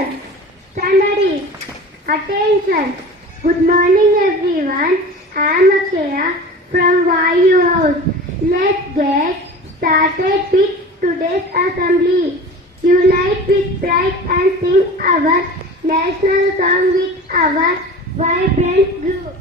Teachers, standard attention. Good morning everyone. I am Akshaya from YU House. Let's get started with today's assembly. Unite with pride and sing our national song with our vibrant group.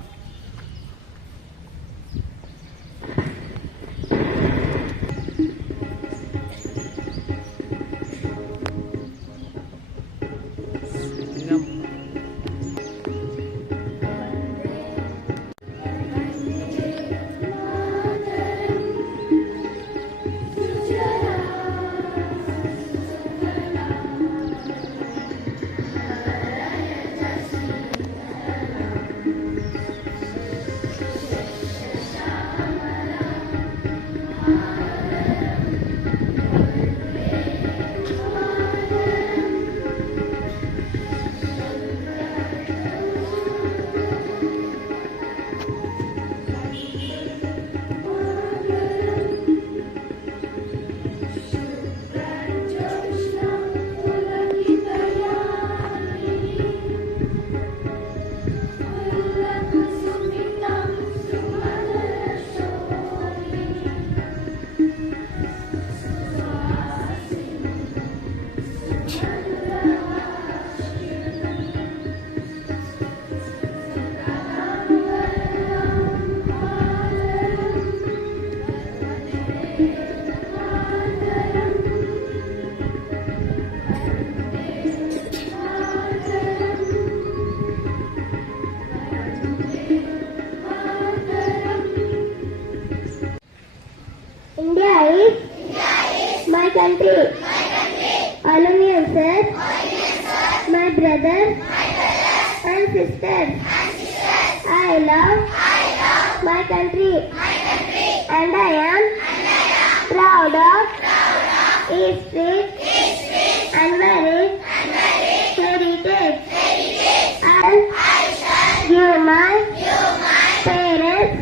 India is my country. All of me answer. My brothers and sisters. I love my country. And I am proud of its history and varied heritage. I shall give my parents,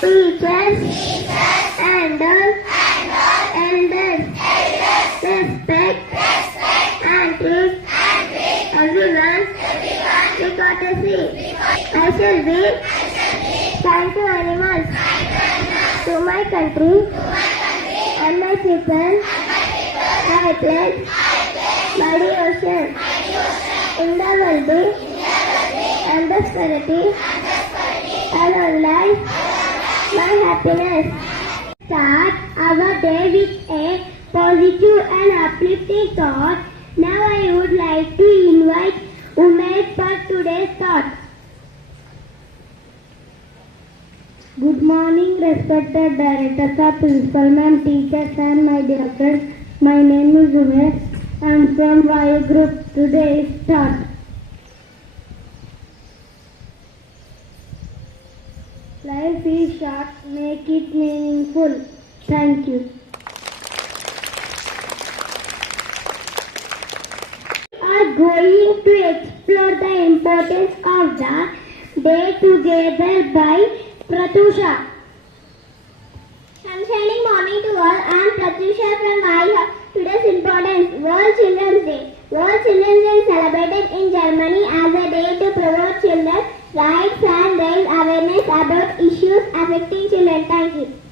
teachers, and elders respect and treat everyone with courtesy. I shall be kind to animals, to my country and my people. I pledge my devotion in the well-being and prosperity and on life my happiness. Start our day with a positive and uplifting thought. Now I would like to invite Umesh for today's thought. Good morning, respected directors, our principal, ma'am, teachers and my dear friends. My name is Umesh. I am from YU group. Today's thought. Life is short, make it meaningful. Thank you. We are going to explore the importance of the day together by Pratyusha. Sunshiny morning to all. I am Pratyusha from YU. Today's importance, World Children's Day. World Children's Day is celebrated in Germany as a day to promote children's rights and raise awareness about issues affecting children. Thank you.